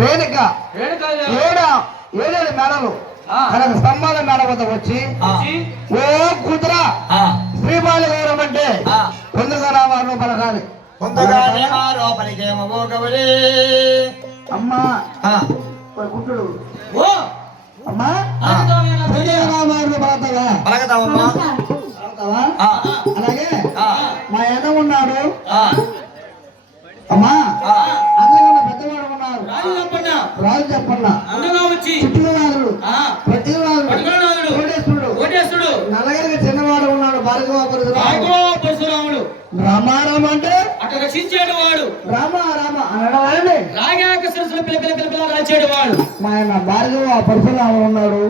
రేణుక ఏడేడు మేడలు తనకు స్తంభాల మేడ వద్ద వచ్చి ఓ కుదుర శ్రీపాలి గౌరవం అంటే పొందుగా రామారు పలకాలి. అమ్మా గుంటుడు అమ్మా రామారు పలకతావా? అలాగే మా అన్న ఉన్నాడు అమ్మా, అందరికన్నా పెద్దవాడు ఉన్నారు రాజు చెప్పన్నా చిట్టునాథుడు కోటేశ్వరుడు నల్లగిరికి చిన్నవాడు ఉన్నాడు భార్గవ పరశురాముడు. రామారామ అంటే అక్కడ రచించేడు వాడు రామ రామ అనడండి రాగాక సరస్సుల పిల్ల రాచేడు వాడు. మా ఆయన భార్గవ పరశురాముడు ఉన్నాడు.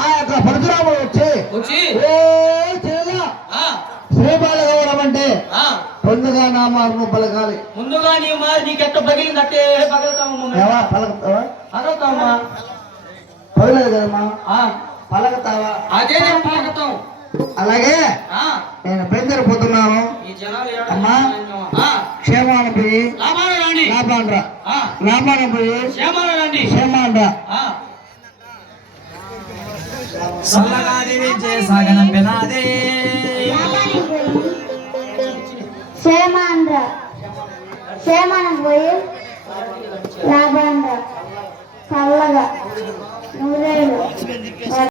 ఆ యొక్క పరశురాముడు వచ్చి శ్రీపాల గౌరవం అంటే పొందుగా నామాలను పలకాలి. ముందుగా నీ మారి నీకెట్ట పగిలిందట్టే పలకతావా? పగలేదు కదమ్మా, పలకతావా? అదే పలకతాం. అలాగే నేను బయలుదేరిపోతున్నాను. అమ్మా క్షేమాన పోయి లాభాన పోయి క్షేమానరా. క్షేమానం పోయి లాభాంధ్ర చల్లగా నూరేళ్ళు